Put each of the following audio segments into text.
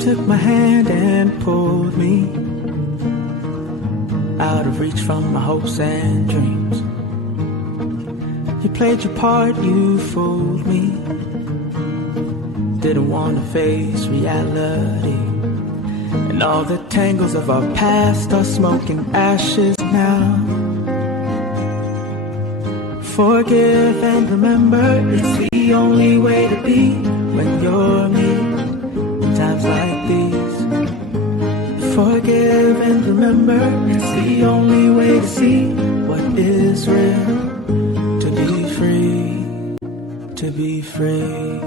took my hand and pulled me out of reach from my hopes and dreams. You played your part, you fooled me. Didn't want to face reality. And all the tangles of our past are smoking ashes now. Forgive and remember, it's the only way to be when you're me. In times like these, forgive and remember, it's the only way to see what is real. To be free, to be free.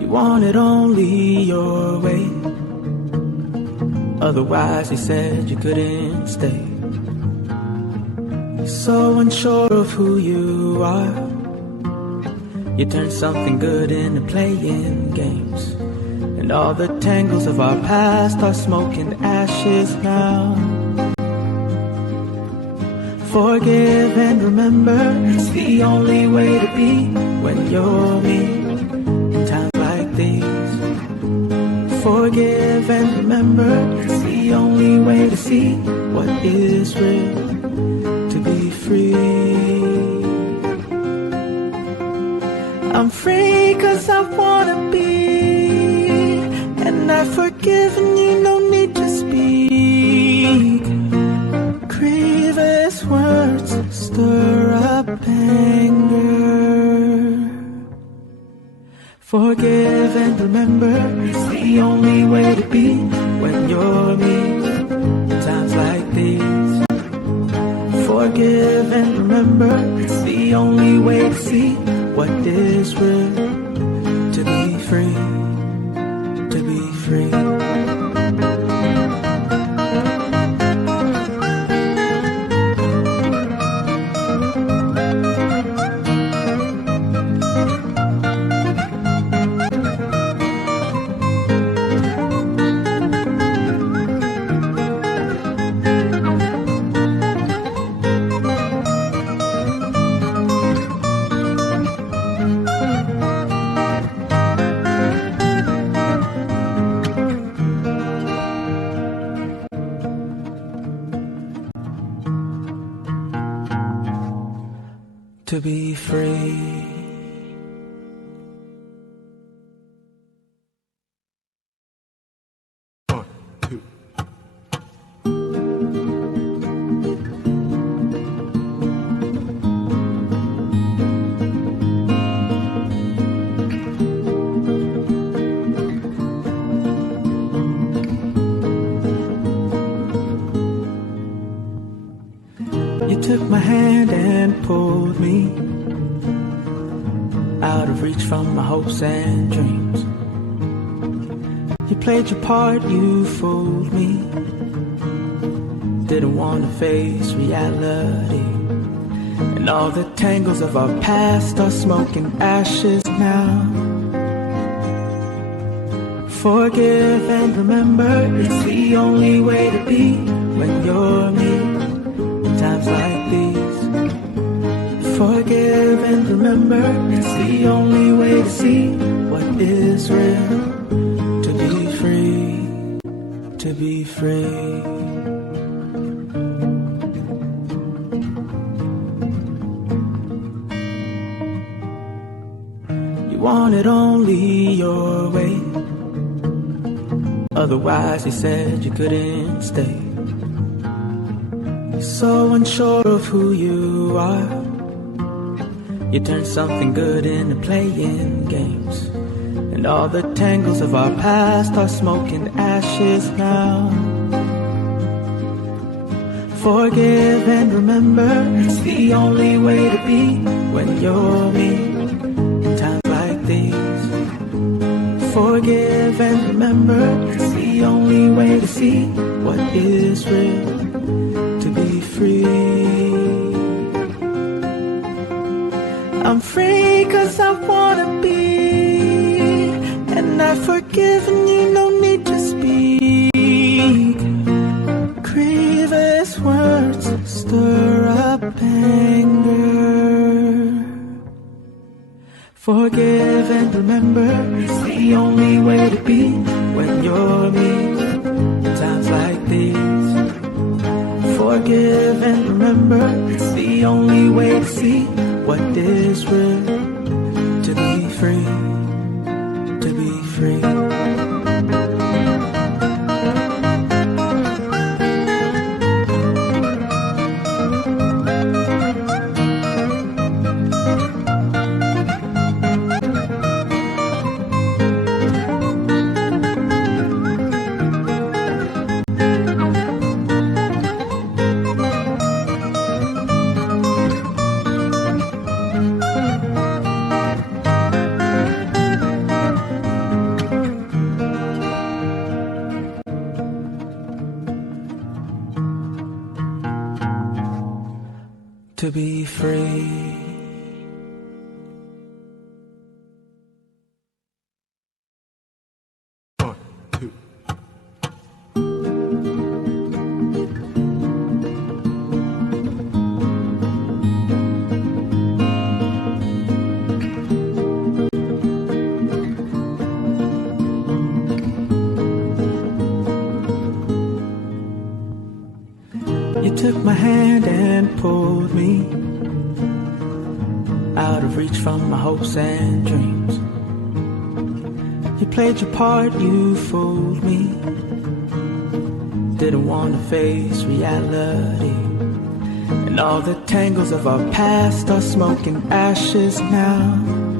You wanted only your way. Otherwise, he said you couldn't stay. You're so unsure of who you are. You turned something good into playing games. And all the tangles of our past are smoking ashes now. Forgive and remember, it's the only way to be when you're me. In times like these, forgive and remember, it's the only way to see what is real. To be free. I'm free 'cause I wanna be, and I've forgiven you, no need to speak. Grievous words stir up anger. Forgive and remember, it's the only way to be when you're me. In times like these, forgive and remember, it's the only way to see what is real. To be free, to be free. To be free. You took my hand and pulled me out of reach from my hopes and dreams. You played your part, you fooled me. Didn't want to face reality. And all the tangles of our past are smoking ashes now. Forgive and remember, it's the only way to be when you're me. In times like these, forgive and remember, it's the only way to see what is real. To be free, to be free. You wanted only your way. Otherwise, he said you couldn't stay. You're so unsure of who you are. You turned something good into playing games. And all the tangles of our past are smoking ashes now. Forgive and remember, it's the only way to be when you're me. In times like these, forgive and remember, it's the only way to see what is real. To be free. I'm free 'cause I wanna be, and I've forgiven you, no need to speak. Grievous words stir up anger. forgive and remember, it's the only way to see what is real. To be free, to be free. To be free. You took my hand and pulled me out of reach from my hopes and dreams. You played your part, you fooled me. Didn't want to face reality. And all the tangles of our past are smoke and ashes now.